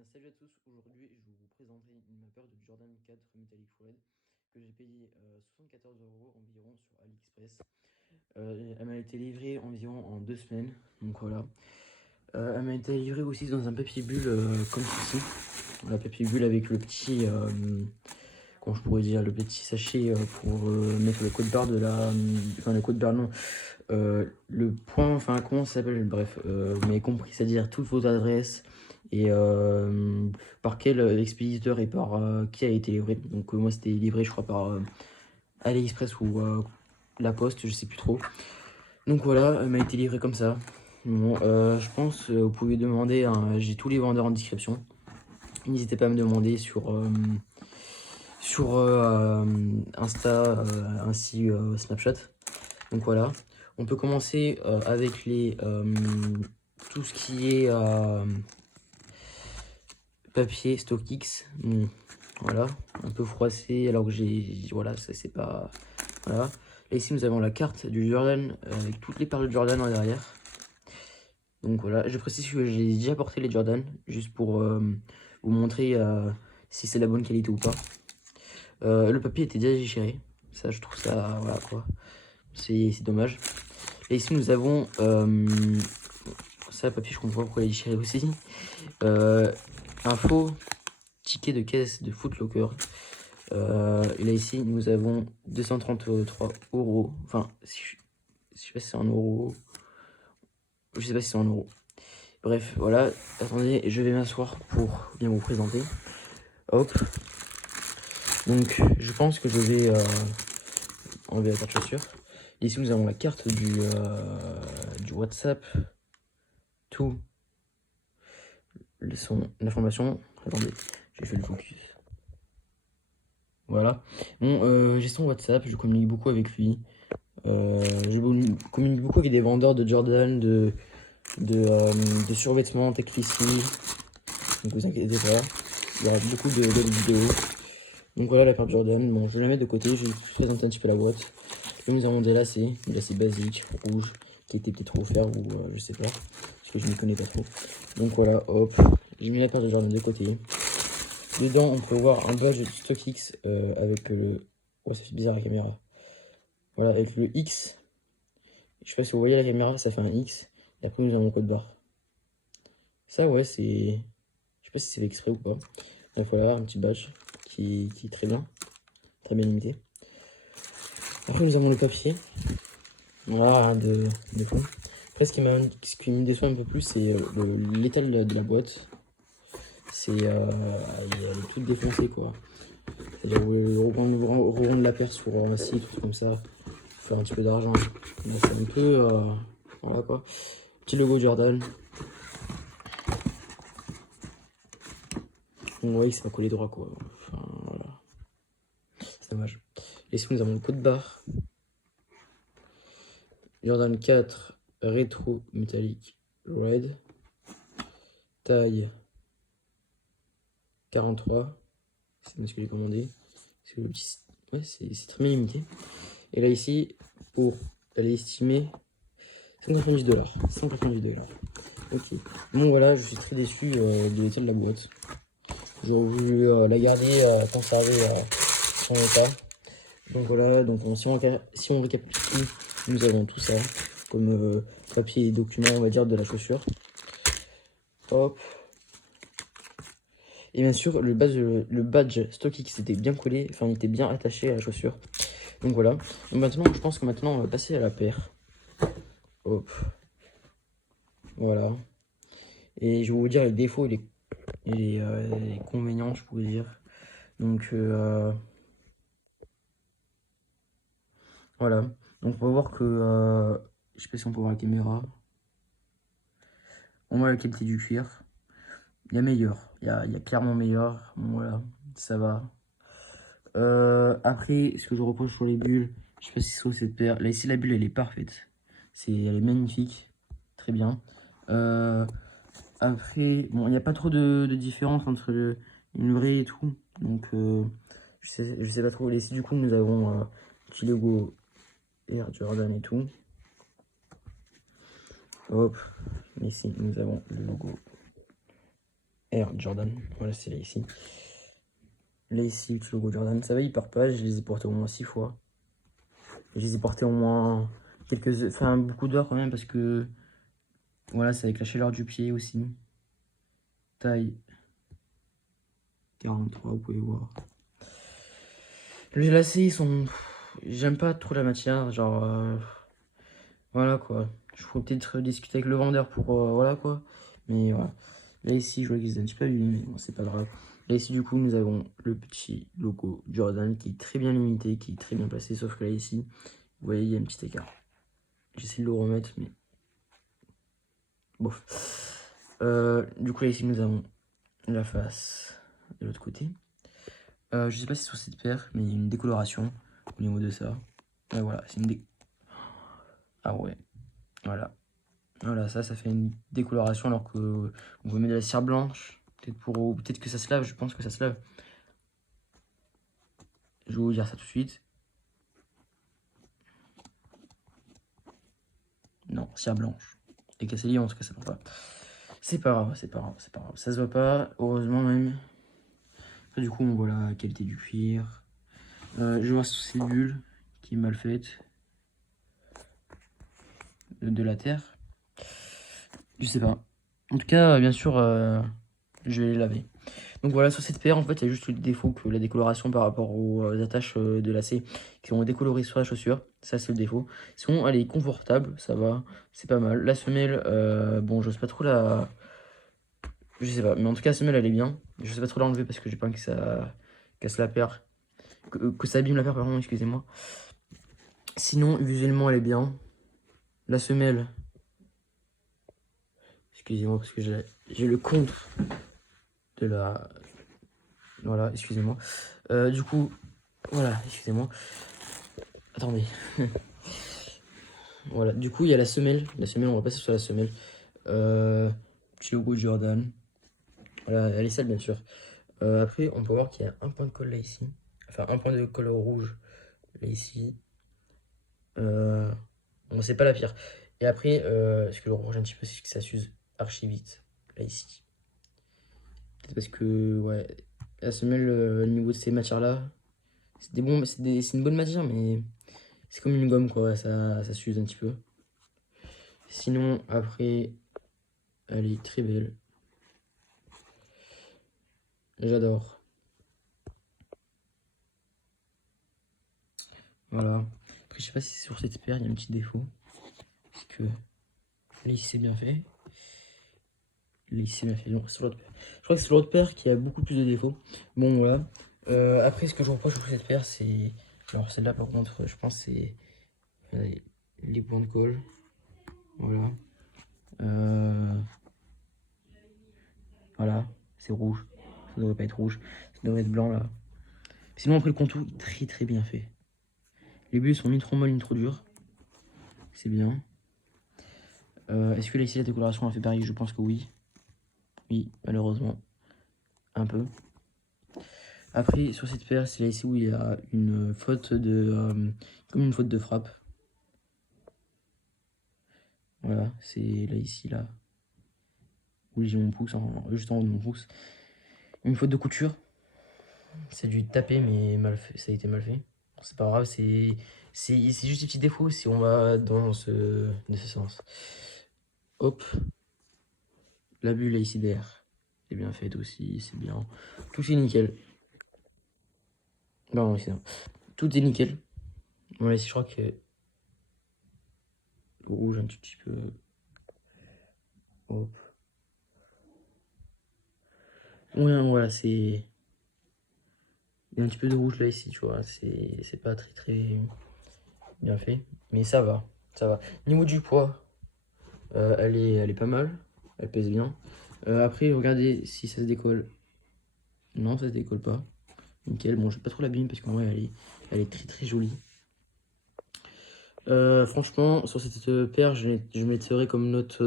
bien, salut à tous. Aujourd'hui, je vais vous présenter ma paire de Jordan 4 Metallic Red que j'ai payé 74 € environ sur AliExpress. Elle m'a été livrée environ en 2 semaines, donc voilà. Elle m'a été livrée aussi dans un papier bulle comme ceci. La papier bulle avec le petit, comment je pourrais dire, le petit sachet pour mettre le code barre de la, enfin le code barre non, le point, enfin comment ça s'appelle, bref, vous m'avez compris, c'est-à-dire toutes vos adresses et par quel expéditeur et par qui a été livré. Donc moi c'était livré je crois par AliExpress ou La Poste, je sais plus trop. Donc voilà, elle m'a été livrée comme ça. Bon, je pense vous pouvez demander, hein, j'ai tous les vendeurs en description. N'hésitez pas à me demander sur Insta ainsi Snapchat. Donc voilà, on peut commencer avec les tout ce qui est papier StockX. Bon, voilà, un peu froissé alors que voilà, ça c'est pas voilà. Et ici nous avons la carte du Jordan avec toutes les paires de Jordan en derrière. Donc voilà, je précise que j'ai déjà porté les Jordan juste pour vous montrer si c'est la bonne qualité ou pas. Le papier était déjà déchiré, ça je trouve ça voilà quoi, c'est dommage. Et ici nous avons ça, le papier, je comprends pas pourquoi il est déchiré aussi. Un faux ticket de caisse de Footlocker. Et là, ici, nous avons 233 €. Enfin, je sais pas si c'est en euros. Je sais pas si c'est en euros. Bref, voilà. Attendez, je vais m'asseoir pour bien vous présenter. Hop. Donc, je pense que je vais enlever la carte chaussure. Et ici, nous avons la carte du WhatsApp. Tout. L'information. Attendez, j'ai fait le focus. Voilà. Bon, j'ai son WhatsApp, je communique beaucoup avec lui. Je communique beaucoup avec des vendeurs de Jordan, de survêtements Tech ici. Donc vous inquiétez pas, il y aura beaucoup d'autres vidéos. Donc voilà la paire de Jordan. Bon, je vais la mettre de côté, je vais vous présenter un petit peu la boîte. Et nous avons des lacets basiques, rouges, qui étaient peut-être offerts ou je sais pas, parce que je ne connais pas trop. Donc voilà, hop, j'ai mis la paire de Jordan de côté. Dedans, on peut voir un badge de StockX avec le... Oh, ça fait bizarre la caméra. Voilà, avec le X. Je sais pas si vous voyez la caméra, ça fait un X. Et après, nous avons le code barre. Ça, ouais, c'est... Je sais pas si c'est fait exprès ou pas. Donc voilà, un petit badge qui est très bien. Très bien limité. Après, nous avons le papier. Voilà, rien de fou. Après, ce qui me déçoit un peu plus, c'est l'état de la boîte. C'est... elle est toute défoncée, quoi. C'est-à-dire, revendre la paire sur un site, tout comme ça, faire un petit peu d'argent. C'est un peu, voilà quoi. Petit logo Jordan. On voit que c'est pas collé droit quoi. Enfin, voilà. C'est dommage. Et ici, nous avons le code barre. Jordan 4 Retro Metallic Red. Taille 43. C'est ce que j'ai commandé. Ouais, c'est très bien limité. Et là ici, pour aller estimer 190 $. 190 $. Ok. Bon voilà, je suis très déçu de l'état de la boîte. J'aurais voulu la garder, conserver son état. Donc voilà, donc si on récapitule, nous avons tout ça, comme papier et documents, on va dire, de la chaussure. Hop. Et bien sûr, le badge StockX était bien collé, enfin il était bien attaché à la chaussure. Donc voilà. Donc maintenant, je pense que maintenant, on va passer à la paire. Hop. Voilà. Et je vais vous dire les défauts et les inconvénients, je pourrais dire. Donc voilà. Donc on va voir que, je sais pas si on peut voir la caméra. On voit la qualité du cuir. Il y a meilleur. Il y a clairement meilleur. Bon voilà, ça va. Après, ce que je reproche sur les bulles, je sais pas si c'est sur cette paire. Là ici, la bulle, elle est parfaite. Elle est magnifique. Très bien. Après, bon, il n'y a pas trop de différence entre une vraie et tout. Donc, je sais pas trop. Ici, du coup, nous avons un petit logo Air Jordan et tout. Hop. Ici, nous avons le logo Air Jordan. Voilà, c'est là ici. Là ici, le logo Jordan. Ça va, il part pas. Je les ai portés au moins 6 fois. Je les ai portés au moins enfin beaucoup d'heures quand même parce que voilà, c'est avec la chaleur du pied aussi. Taille 43, vous pouvez voir. Les lacets, ils sont. J'aime pas trop la matière, genre. Voilà quoi. Je pourrais peut-être discuter avec le vendeur pour. Voilà quoi. Mais voilà. Là ici, je vois qu'ils sont un petit peu abîmés, mais bon, c'est pas grave. Là ici, du coup, nous avons le petit logo Jordan qui est très bien limité, qui est très bien placé, sauf que là ici, vous voyez, il y a un petit écart. J'essaie de le remettre, mais. Bof. Du coup, là ici, nous avons la face de l'autre côté. Je sais pas si c'est sur cette paire, mais il y a une décoloration au niveau de ça. Et voilà, c'est une Ah ouais, voilà. Voilà, ça fait une décoloration alors que on peut mettre de la cire blanche. Peut-être que ça se lave, je pense que ça se lave. Je vais vous dire ça tout de suite. Non, cire blanche. Et cassé en tout cas, ça ne pas. C'est pas grave, c'est pas grave, c'est pas grave. Ça se voit pas, heureusement même. Après, du coup, on voit la qualité du cuir. Je vois sous ces bulles qui est mal faite. De la terre. Je sais pas. En tout cas, bien sûr, je vais les laver. Donc voilà, sur cette paire, en fait, il y a juste le défaut que la décoloration par rapport aux attaches de lacets qui ont décoloré sur la chaussure. Ça, c'est le défaut. Sinon, elle est confortable, ça va, c'est pas mal. La semelle, bon, j'ose pas trop la. Je sais pas, mais en tout cas, la semelle, elle est bien. Je sais pas trop l'enlever parce que j'ai pas envie que ça casse la paire. Que ça abîme la paire, pardon, excusez-moi. Sinon, visuellement, elle est bien. La semelle. Excusez-moi parce que j'ai le contre de la. Voilà, excusez-moi. Du coup, voilà, excusez-moi. Attendez. Voilà, du coup, il y a la semelle. La semelle, on va passer sur la semelle. Petit logo Jordan. Voilà, elle est sale, bien sûr. Après, on peut voir qu'il y a un point de colle là, ici. Enfin, un point de colle rouge là, ici. Bon, c'est pas la pire. Et après, ce que je reproche un petit peu, c'est que ça s'use archi vite, là, ici. Peut-être parce que, ouais, la semelle, au niveau de ces matières-là, c'est une bonne matière, mais c'est comme une gomme, quoi. Ça s'use un petit peu. Sinon, après, elle est très belle. J'adore. Voilà. Après, je sais pas si sur cette paire, il y a un petit défaut. Parce que là, ici, c'est bien fait. Là, ici, c'est bien fait. Non, sur l'autre paire. Je crois que c'est l'autre paire qui a beaucoup plus de défauts. Bon, voilà. Après, ce que je reproche sur cette paire, c'est. Alors, celle-là, par contre, je pense c'est les points de colle. Voilà. Voilà. C'est rouge. Ça devrait pas être rouge. Ça devrait être blanc, là. Sinon, après, le contour est très très bien fait. Les bulles sont ni trop molles ni trop dures. C'est bien. Est-ce que là, ici, la décoloration a fait pareil? Je pense que oui. Oui, malheureusement. Un peu. Après, sur cette paire, c'est là ici où il y a une faute de. Comme une faute de frappe. Voilà, c'est là ici, là. Où j'ai mon pouce, juste en haut de mon pouce. Une faute de couture. C'est dû taper, mais mal fait, ça a été mal fait. C'est pas grave, c'est juste des petits défauts si on va dans ce sens. Hop. La bulle là ici d'air. C'est bien faite aussi, c'est bien. Tout est nickel. Non, c'est bon. Tout est nickel. Voilà, ici je crois que le rouge un tout petit peu. Hop. Ouais, voilà, c'est. Il y a un petit peu de rouge là ici, tu vois. C'est pas très très bien fait. Mais ça va. Ça va. Niveau du poids, elle est pas mal. Elle pèse bien. Après, regardez si ça se décolle. Non, ça se décolle pas. Nickel. Bon, je vais pas trop l'abîmer parce qu'en vrai, elle est très très jolie. Franchement, sur cette paire, je mettrais comme note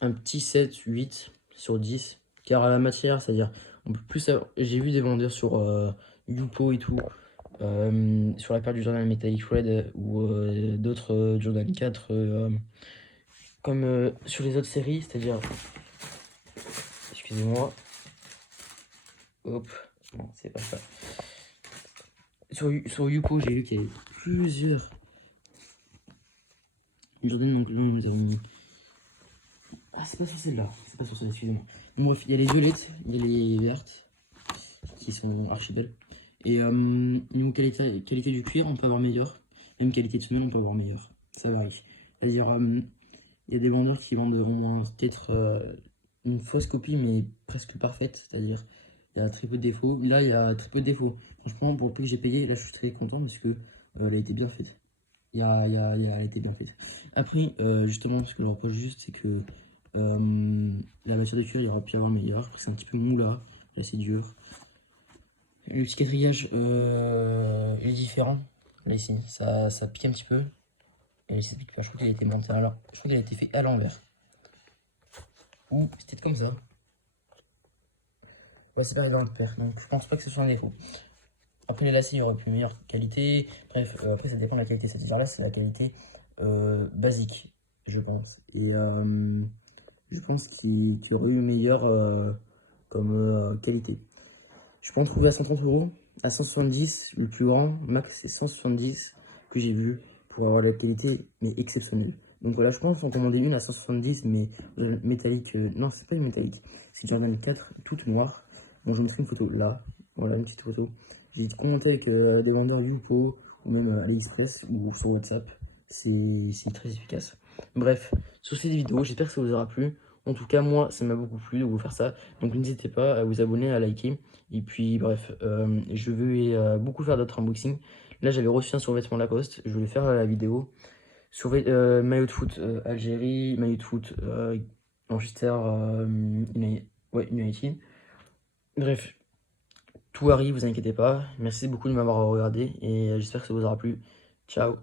un petit 7, 8 sur 10. Car à la matière, c'est-à-dire, on peut plus avoir. J'ai vu des vendeurs sur Youpo et tout, sur la paire du Jordan Metallic Red ou d'autres Jordan 4, comme sur les autres séries, c'est-à-dire Excusez-moi. Hop. Non, c'est pas ça. Sur Youpo, j'ai lu qu'il y avait plusieurs Jordan, donc là, nous avons... Ah, c'est pas sur celle-là. C'est pas sur celle-là, excusez-moi. Bon, bref, il y a les violettes, il y a les vertes, qui sont archi belles. Et niveau qualité du cuir, on peut avoir meilleur. Même qualité de semelle, on peut avoir meilleur. Ça varie. C'est-à-dire, il y a des vendeurs qui vendent au moins peut-être une fausse copie, mais presque parfaite. C'est-à-dire, il y a très peu de défauts. Là, il y a très peu de défauts. Franchement, pour le prix que j'ai payé, là, je suis très content parce que elle a été bien faite. Elle a été bien faite. Après, justement, ce que je reproche juste, c'est que la matière de cuir, il aurait pu y avoir meilleur. C'est un petit peu mou là c'est dur. Le petit quatriage il est différent. Là ici, ça pique un petit peu. Et là, ça pique pas. Je crois qu'il a été monté à je crois qu'il a été fait à l'envers. Ou c'était comme ça. Ouais, c'est pareil dans le père. Donc je pense pas que ce soit un défaut. Après les lacets, il y aurait pu une meilleure qualité. Bref, après ça dépend de la qualité. Cette histoire là, c'est la qualité basique, je pense. Et je pense qu'il y aurait eu meilleur comme qualité. Je peux en trouver à 130 euros, à 170, le plus grand, max c'est 170 que j'ai vu pour avoir la qualité mais exceptionnelle. Donc voilà, je pense en commander une à 170 mais métallique, non c'est pas une métallique, c'est Jordan 4 toute noire. Bon, je vous mettrai une photo là, voilà une petite photo. J'ai commenté avec des vendeurs Youpo ou même AliExpress ou sur WhatsApp, c'est très efficace. Bref, sur cette vidéo, j'espère que ça vous aura plu. En tout cas, moi, ça m'a beaucoup plu de vous faire ça. Donc n'hésitez pas à vous abonner, à liker. Et puis bref, je vais beaucoup faire d'autres unboxings. Là, j'avais reçu un survêtement Lacoste. Je voulais faire la vidéo. Maillot de foot Algérie, maillot de foot Manchester United. Bref, tout arrive, vous inquiétez pas. Merci beaucoup de m'avoir regardé et j'espère que ça vous aura plu. Ciao.